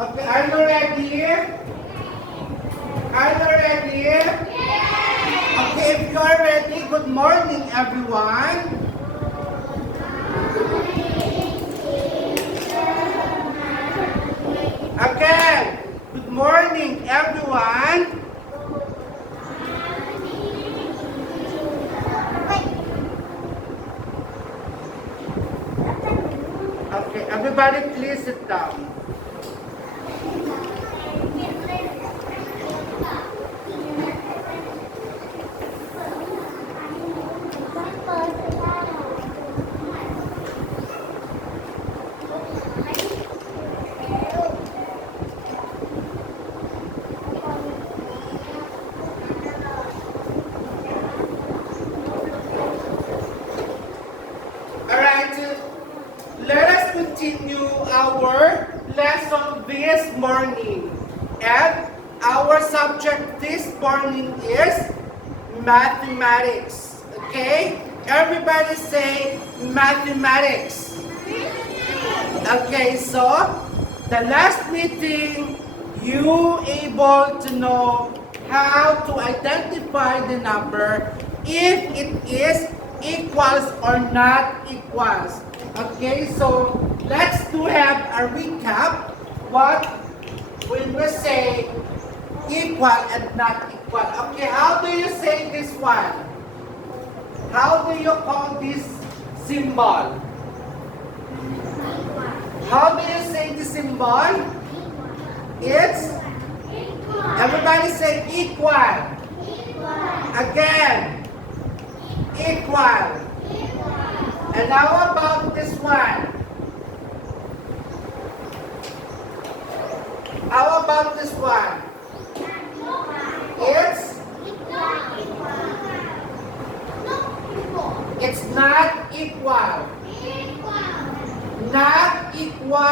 Okay, are you ready? Are you ready? Okay, if you are ready, good morning everyone. Again, good morning everyone. Okay, everybody please sit down. Alright, let us continue our lesson this morning. And our subject this morning is mathematics. Okay? Everybody say mathematics. Okay, so the last meeting, you able to know how to identify the number if it is equals or not equals. Okay, so let's do have a recap what when we say equal and not equal. Okay, how do you say this one? How do you call this symbol? How do you say the symbol? It's, everybody say equal. Again, equal. And how about this one? How about this one? It's not equal. Not equal.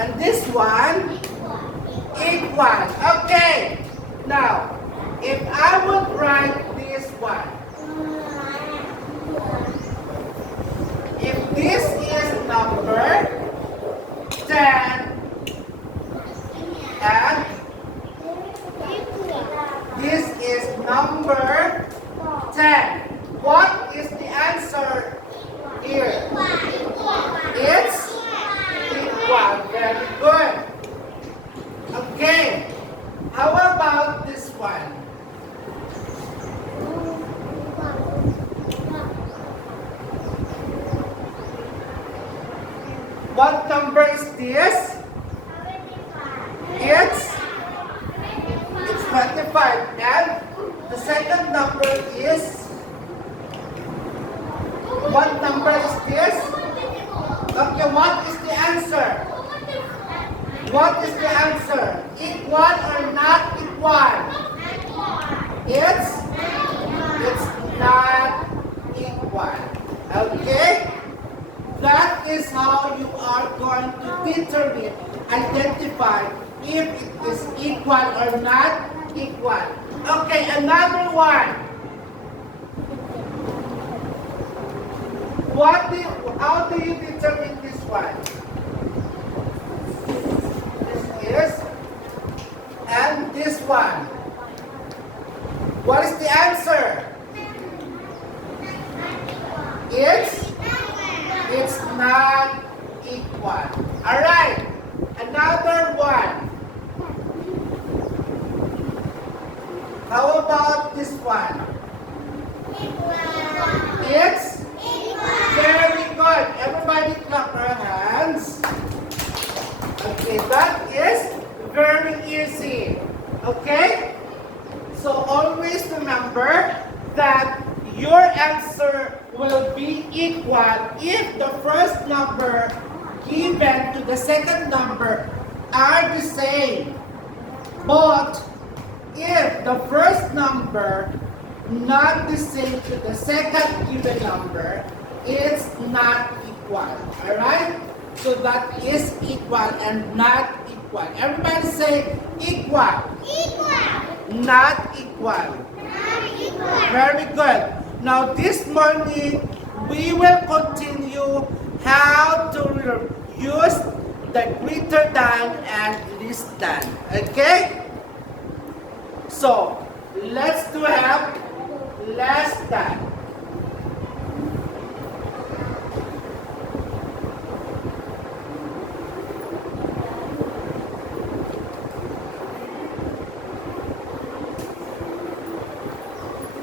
And this one, equal. Okay. Now, if I would write this one, if this is number 10 and this is number 10, what is the answer here? It's equal. Very good. Okay. How about this one? What number is this? It's 25. And the second number is, what number is this? Okay, what is the answer? What is the answer? Equal or not equal? It's not equal. Okay? That is how you are going to determine, identify if it is equal or not equal. Okay, another one. How do you determine this one? This is, and this one. What is the answer? It's not equal. Alright, another one. How about this one? It's very good. Everybody clap our hands. Okay, that is very easy. Okay? So always remember that your answer will be equal if the first number given to the second number are the same. But if the first number not the same to the second given number, it's not equal. Alright? So that is equal and not equal. Everybody say equal. Not equal. Very good. Now this morning, we will continue how to use the greater than and less than. Okay? So, let's do have less than.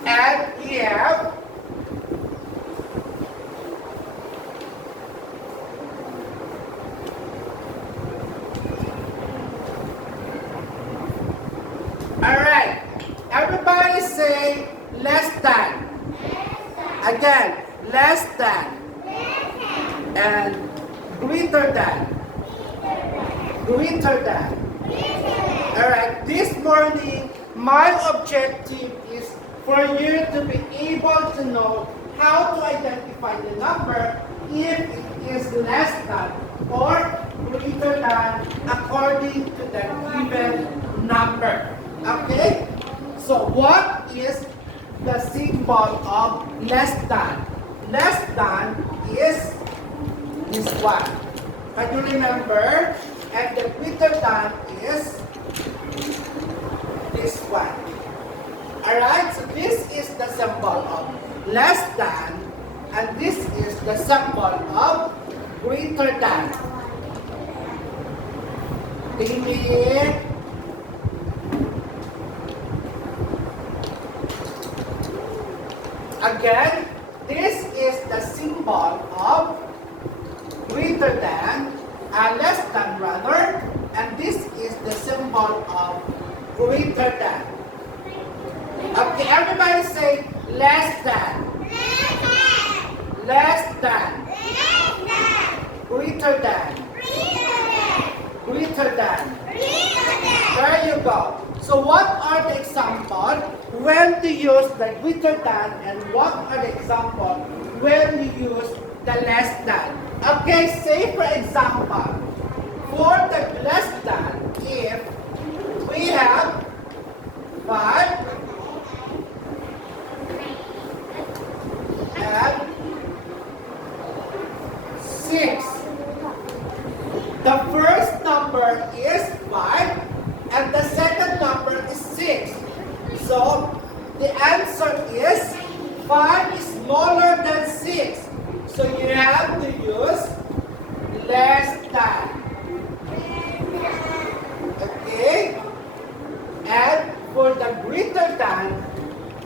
And we have alright. Everybody say less than. Again, less than. And greater than. Greater than. Alright, this morning, my objective is for you to be able to know how to identify the number if it is less than or greater than according to the given number. Okay? So what is the symbol of less than? Less than is this one. Can you remember? And the greater than is this one. Alright, so this is the symbol of less than, and this is the symbol of greater than. Timmy. Again, this is the symbol of greater than, less than rather, and this is the symbol of greater than. Okay, everybody say less than. Less than. Greater than. Greater than. There you go. So what are the examples when to use the greater than, and what are the examples when you use the less than? Okay, say for example, for the less than, if we have 5 and 6. The first number is 5 and the second number is 6. So the answer is 5 is smaller than 6. So you have to use less than. Okay? And for the greater than,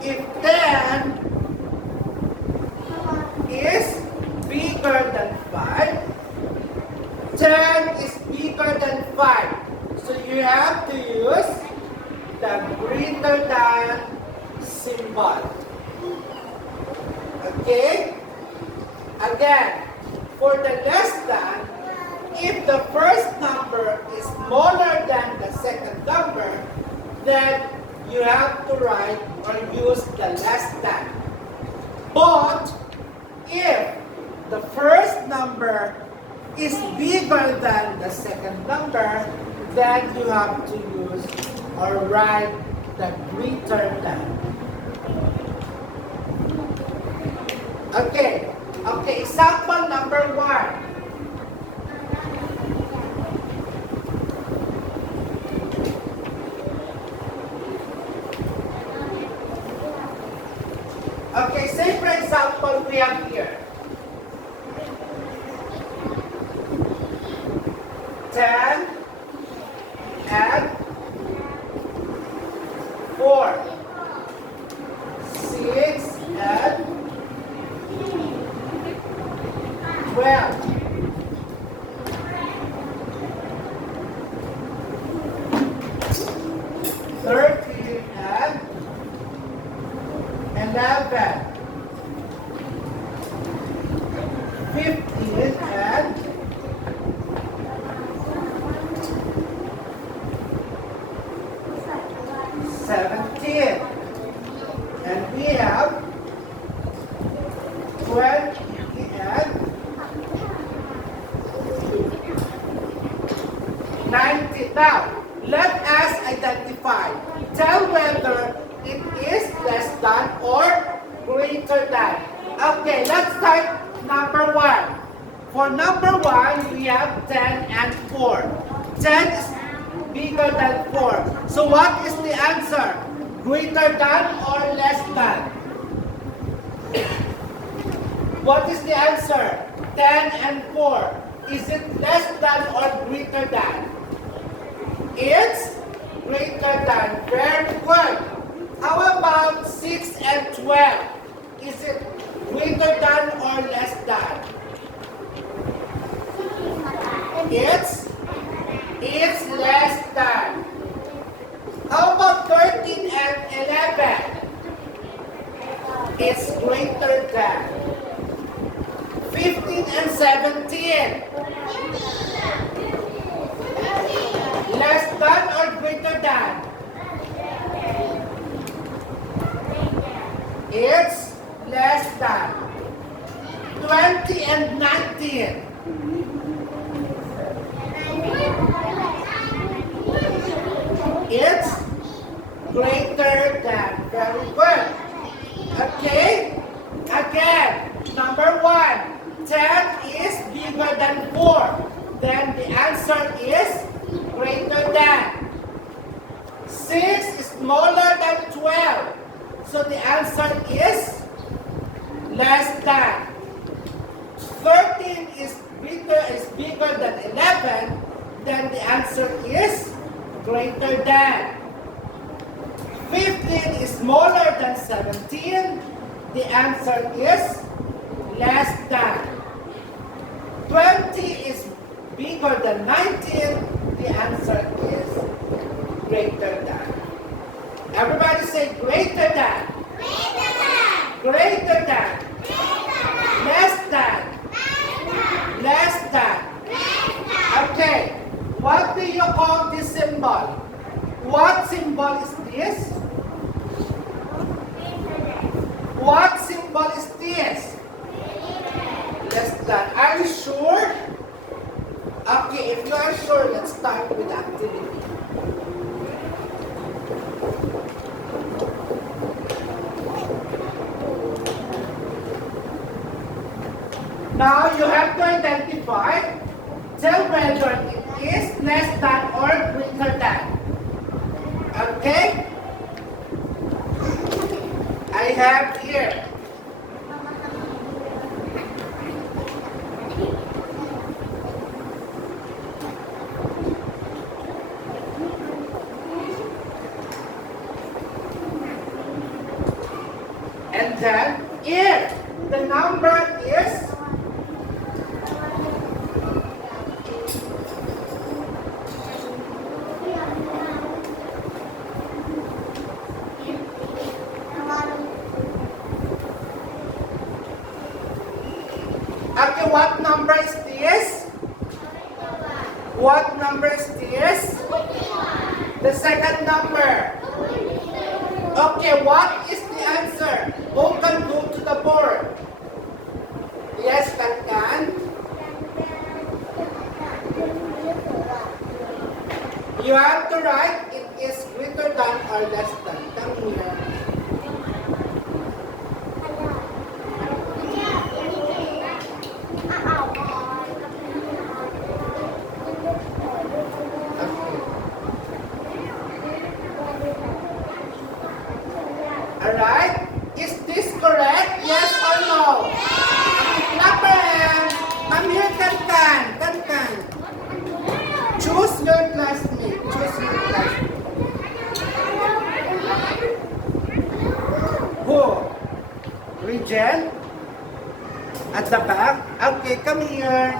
if 10 is bigger than 5, 10 is bigger than 5. So you have to use the greater than symbol. Okay? Again, for the less than, if the first number is smaller than the second number, then you have to write or use the less than. But if the first number is bigger than the second number, then you have to use or write the greater than. Okay. Okay, example number 1. Okay, say for example, we have here 10 and 4, 6 and 12, 13 and 11, 15 and 17, and we have 20 and 19. Now, let us identify. Tell whether it is less than or greater than. Okay, let's start number 1. For number 1, we have 10 and 4. 10 is bigger than 4. So what is the answer? Greater than or less than? What is the answer? 10 and 4. Is it less than or greater than? It's greater than. Very good. How about 6 and 12? Is it greater than or less than? It's less than. How about 13 and 11? It's greater than. 15 and 17. Less than or greater than? It's less than. 20 and 19. It's greater than. Very good. Okay? Again, number 1. 10 is bigger than 4. Then the answer is greater than. 6 is smaller than 12. So the answer is less than. 13 is bigger than 11. Then the answer is greater than. 15 is smaller than 17. The answer is less than. 20 is bigger than 19. The answer is greater than. Everybody say greater than. Greater than. Greater than. Greater than. Less than. Less than. Okay. What do you call this symbol? What symbol is this? What symbol is this? Less than. Are you sure? Okay, if you are sure, let's start with the activity. Now you have to identify, tell whether it is less than or greater than. Okay? I have here. And then if the number is okay, what number is this? What number is this? The second number. Okay, what is the answer? Who can go to the board? Yes, Kankan. You have to write it is greater than or less than. Come here. Alright? Is this correct? Yes or no? Okay, clap your hands. Come here, Kankan. Kankan. Choose your classmate. Choose your classmate. Who? Regent? At the back? Okay, come here.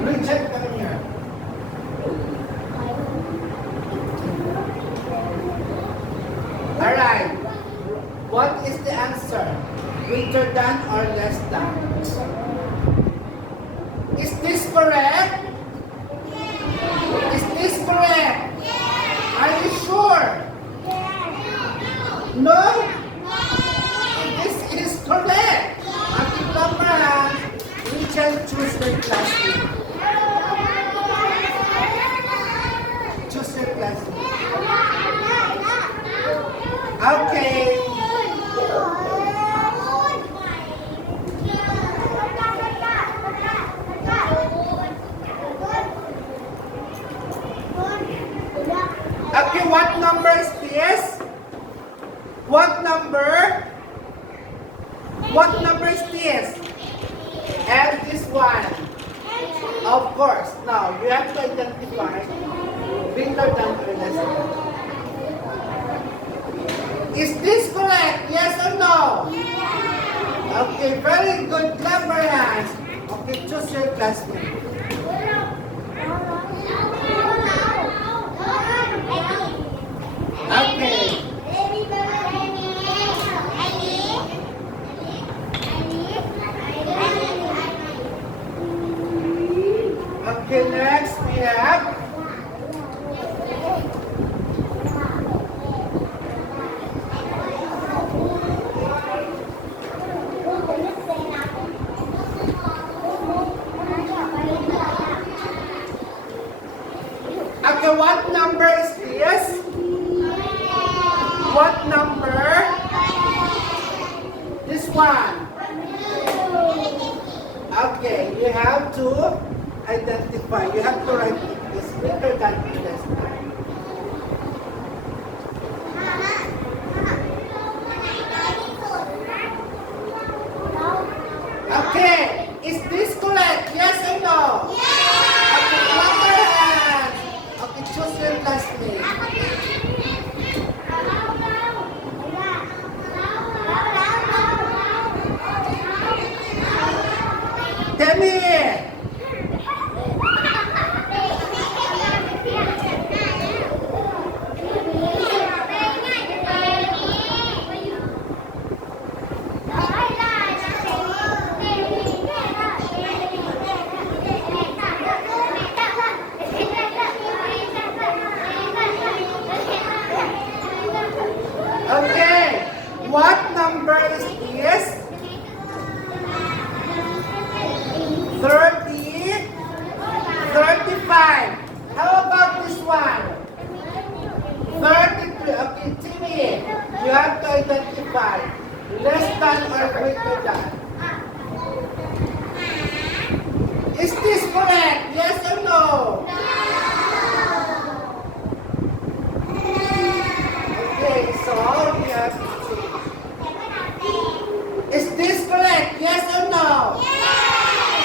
Regent, come here. Alright. What is the answer? Greater than or less than? Is this correct? Is this correct? Are you sure? No? This is correct. Ati Papa, we can choose the classmate. Choose your classmate. Okay. Okay, what number is this? What number? What number is this? And this one. Of course. Now, you have to identify bigger than or less than. Is this correct? Yes or no? Okay, very good. Clap your hands. Okay, choose your classmate. Okay. Okay, next we have okay, what number is this? What number? This one. Okay, you have to identify. You have to write this bigger than this. Okay, is this correct? Yes or no? Okay, clap your hands. Okay, choose your classmate. Demi! Okay, what number is this? 30, 35. How about this one? 33. Okay, Timmy, you have to identify less than or greater than. Is this correct? Yes or no? Okay, so we have to choose. Is this correct? Yes or no?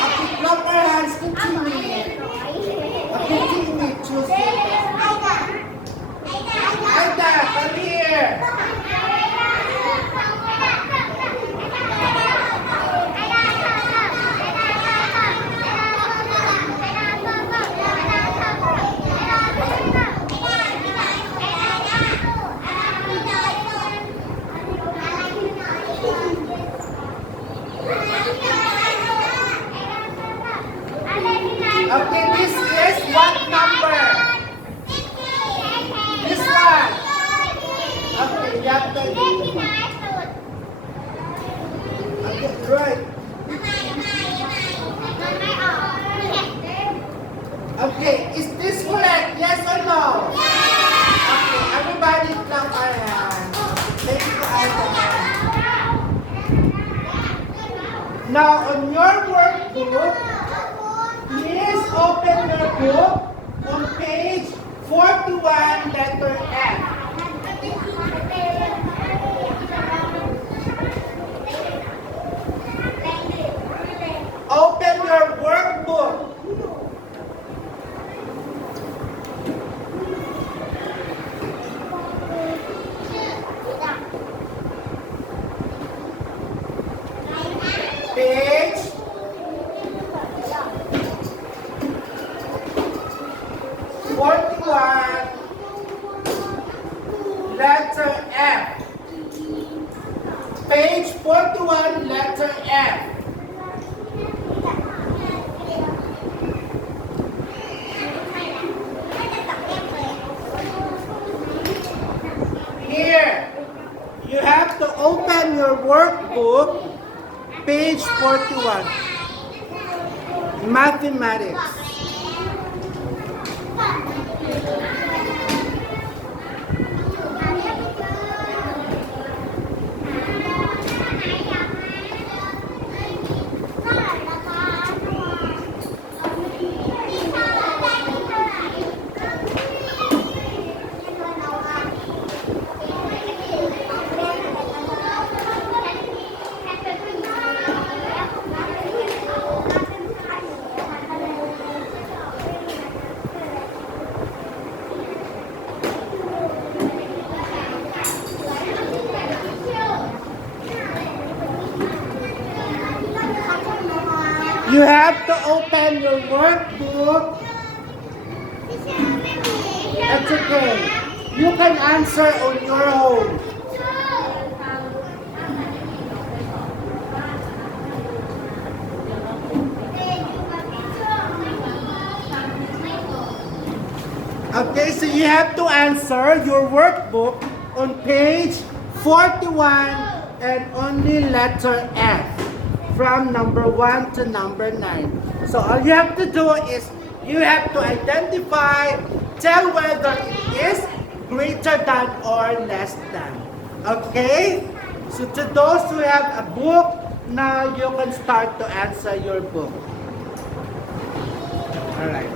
Okay, clap our hands to Timmy. Okay, Timmy, choose it. Aida, come here. Okay, this is what number? This one. Okay, you have to identify. Okay, right. Okay, is this correct? Yes or no? Okay, everybody clap our hands. Thank you, Aida. Now, on your workbook, please open your book on page 41, letter F. Open your workbook. Page 41, letter F. Page 41, letter F. Here, you have to open your workbook, page 41. Mathematics. You have to open your workbook. That's okay. You can answer on your own. Okay, so you have to answer your workbook on page 41 and only letter F from number 1 to number 9. So all you have to do is you have to identify, tell whether it is greater than or less than. Okay? So to those who have a book, now you can start to answer your book. Alright.